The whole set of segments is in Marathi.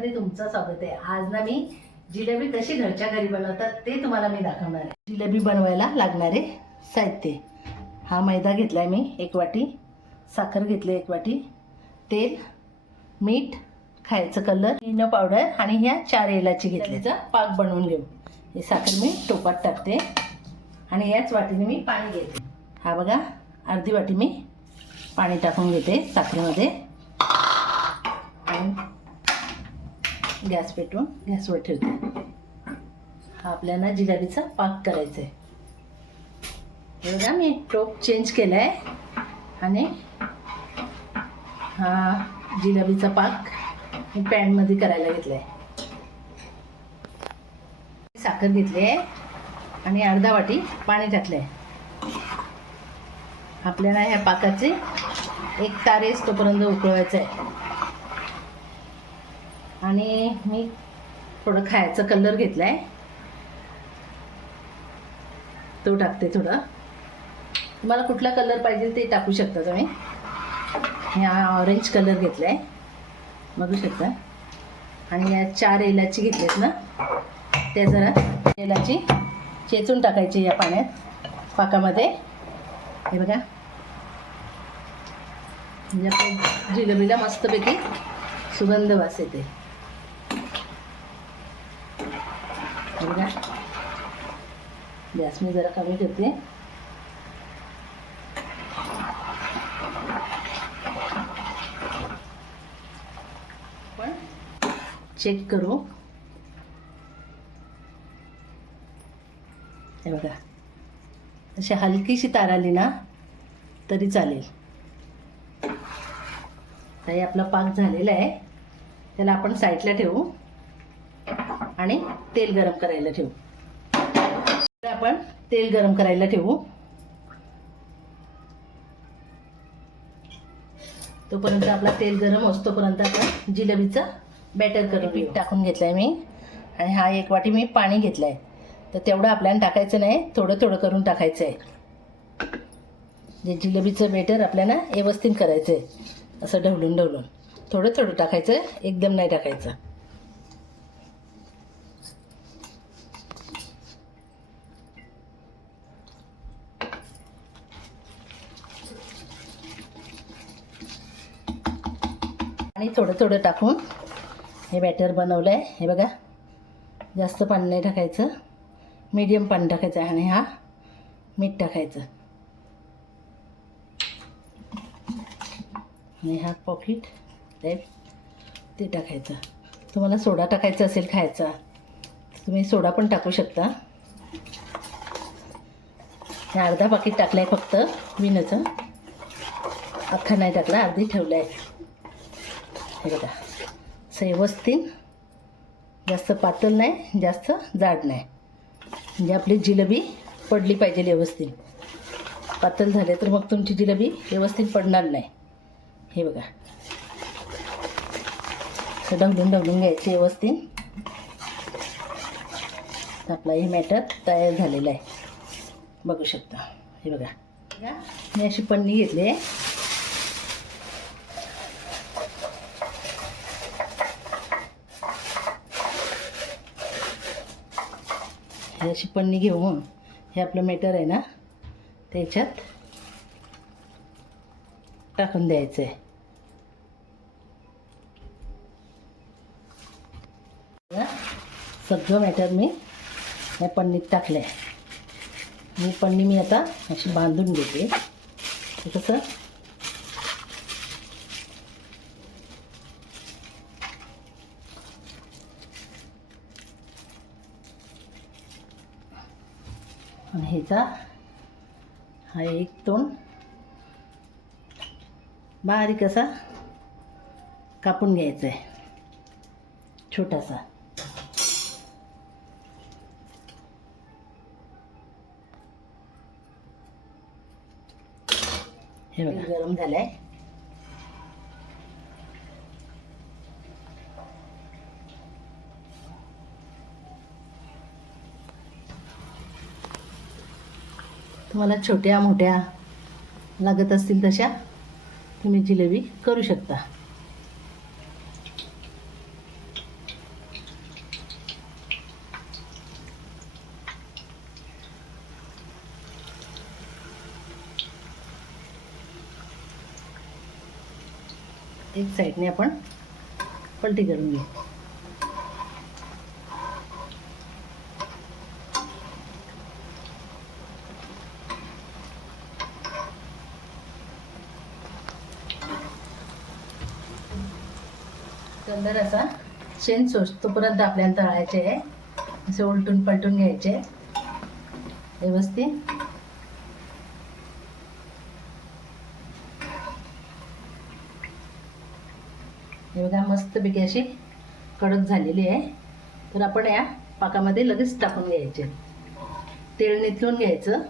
रेसिपीमध्ये तुमचं स्वागत आहे. आज ना मी जिलेबी कशी घरच्या घरी बनवतात ते तुम्हाला मी दाखवणार आहे. जिलेबी बनवायला लागणारे साहित्य. हा मैदा घेतला आहे मी एक वाटी साखर घेतली एक वाटी तेल मीठ खायचं कलर इनो पावडर आणि ह्या चार एलाची घेतल्याचा पाक बनवून घेऊ. हे साखर मी टोपात टाकते आणि याच वाटीने मी पाणी घेते. हा बघा अर्धी वाटी मी पाणी टाकून घेते साखरेमध्ये. गॅस पेटवून गॅसवर ठेवते. हा आपल्याला जिलेबीचा पाक करायचा आहे बघा मी टोप चेंज केला आहे आणि हा जिलेबीचा पाक मी पॅनमध्ये करायला घेतला आहे साखर घेतली आहे. आणि अर्धा वाटी पाणी टाकलं आहे आपल्याला ह्या पाकाचे एक तारेस तोपर्यंत उकळवायचं आहे आणि मी थोडं खायचा कलर घेतला आहे तो टाकते थोडं. तुम्हाला कुठला कलर पाहिजे ते टाकू शकता तुम्ही. ह्या हा ऑरेंज कलर घेतला आहे बघू शकता. आणि या चार एलाची घेतल्यात ना? त्या जरा एलाची चेचून टाकायची या पाण्यात पाकामध्ये. हे बघा. म्हणजे आपल्या मस्तपैकी सुगंध वास येते हे बघा गॅस मी जरा कमी करते पण चेक करू. हे बघा. अशी हलकीशी तार आली ना तरी चालेल. ताई आपला पाक झालेला आहे. त्याला आपण साईडला ठेवू. आणि तेल गरम करायला ठेवू. आपण तेल गरम करायला ठेवू. तोपर्यंत आपला तेल गरम असतोपर्यंत आपण जिलेबीचं बॅटर करून पीठ टाकून घेतलं आहे मी. आणि हा एक वाटी मी पाणी घेतलं आहे तर तेवढं आपल्याला टाकायचं नाही थोडं थोडं करून टाकायचं आहे जे जिलेबीचं बेटर आपल्याला व्यवस्थित करायचं आहे असं ढवलून ढवलून थोडं थोडं टाकायचं एकदम नाही टाकायचं. आणि थोडं थोडं टाकून हे बॅटर बनवलं आहे हे बघा जास्त पाणी नाही टाकायचं. मीडियम पाणी टाकायचं आणि हा मीठ टाकायचं. आणि हा पॉफिट ते ते टाकायचं. तुम्हाला सोडा टाकायचा असेल खायचा तुम्ही सोडा पण टाकू शकता. हे अर्धा पाकिट टाकलं आहे फक्त विनचं. अख्खा नाही टाकला अर्धी ठेवलं आहे हे बघा. असं व्यवस्थित जास्त पातळ नाही जास्त जाड नाही. म्हणजे आपली जिलेबी पडली पाहिजे व्यवस्थित. पातळ झाले तर मग तुमची जिलेबी व्यवस्थित पडणार नाही. हे बघा. असं ढवलून ढवलून घ्यायचे व्यवस्थित. आपला हे मॅटर तयार झालेला आहे. बघू शकता. हे बघा बघा, मी अशी पन्नी घेतली आहे. अशी पन्नी घेऊन हे. आपलं मेटर आहे ना? त्याच्यात टाकून द्यायचं आहे सगळं मॅटर मी या पन्नीत टाकलं आहे मी पन्नी मी आता अशी बांधून घेते. कसं ह्याचा हा एक तोंड. बारीक असा कापून घ्यायचा आहे छोटासा. हे बघा. गरम झालं आहे तुम्हाला छोट्या मोठ्या लागत असतील तशा तुम्ही जिलेबी करू शकता. एक साईडने आपण पलटी करून घेऊ. कलर असा शेण तोपर्यंत आपल्याला तळायचे आहे. असे उलटून पलटून घ्यायचे व्यवस्थित. हे बघा मस्तपैकी अशी कडक झालेली आहे. तर आपण या पाकामध्ये लगेच टाकून घ्यायचे. तेल निथळून घ्यायचं.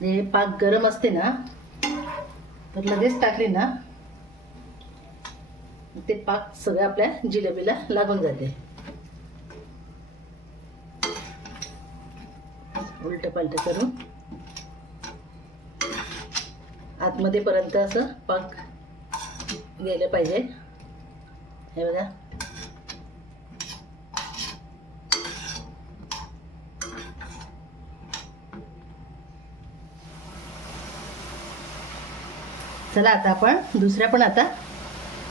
हे पाक गरम असते ना तर लगेच टाकली ना ते पाक सगळं आपल्या जिलेबीला लागून जाते. उलट पालट करून. आतमध्ये पर्यंत असं पाक गेलं पाहिजे. हे बघा. चला आता आपण दुसऱ्या पण आता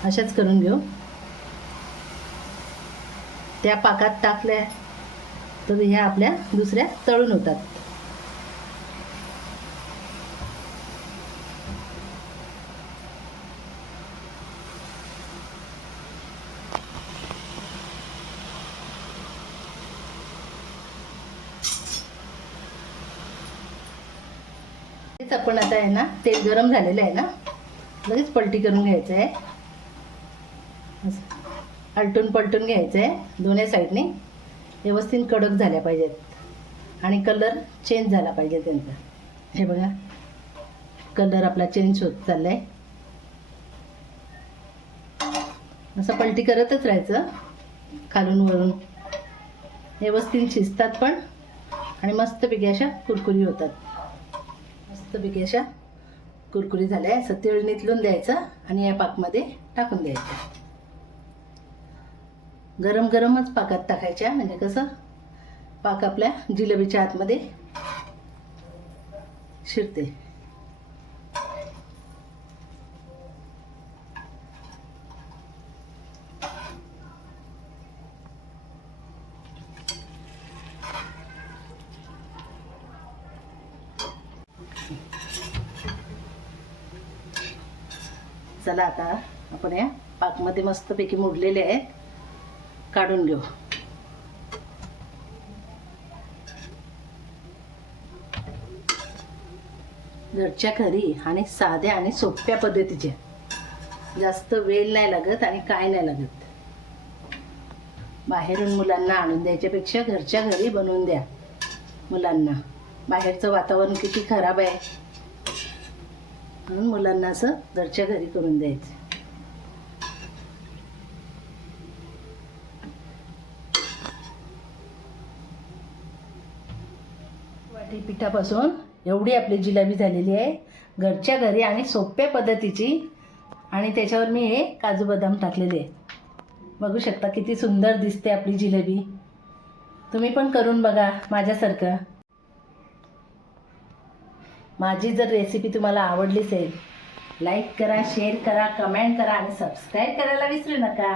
अशाच करून घेऊ. त्या पाकात टाकल्या तर ह्या आपल्या दुसऱ्या तळून होतात. तेच आपण आता आहे ना तेल गरम झालेलं आहे ना? लगेच पलटी करून घ्यायचं आहे. असं आलटून पलटून घ्यायचं आहे दोन्ही साईडने व्यवस्थित कडक झाल्या पाहिजेत. आणि कलर चेंज झाला पाहिजे त्यांचा. हे बघा. कलर आपला चेंज होत चालला आहे असं पलटी करतच राहायचं. खालून वरून व्यवस्थित शिजतात पण. आणि मस्तपैकी अशा कुरकुरी होतात. मस्तपैकी अशा कुरकुरी झाल्या. असं तेल निथलून द्यायचं आणि या पाकमध्ये टाकून द्यायचं. गरम गरमच पाकात टाकायच्या. म्हणजे कसं? पाक आपल्या जिलेबीच्या आतमध्ये शिरते. चला आता आपण या पाकमध्ये मस्तपैकी मोडलेले आहेत. काढून घेऊ. घरच्या घरी आणि साध्या आणि सोप्या पद्धतीच्या जास्त वेळ नाही लागत आणि काय नाही लागत. बाहेरून मुलांना आणून द्यायच्यापेक्षा घरच्या घरी बनवून द्या. मुलांना. बाहेरचं वातावरण किती खराब आहे. म्हणून मुलांना असं घरच्या घरी करून द्यायचं. वाटी पिठापासून एवढी आपली जिलेबी झालेली आहे. घरच्या घरी आणि सोप्या पद्धतीची. आणि त्याच्यावर मी हे काजू बदाम टाकलेले आहे बघू शकता किती सुंदर दिसते आपली जिलेबी. तुम्ही पण करून बघा माझ्यासारखं. माझी जर रेसिपी तुम्हाला आवडली असेल लाईक करा शेअर करा कमेंट करा आणि सबस्क्राईब करायला विसरू नका.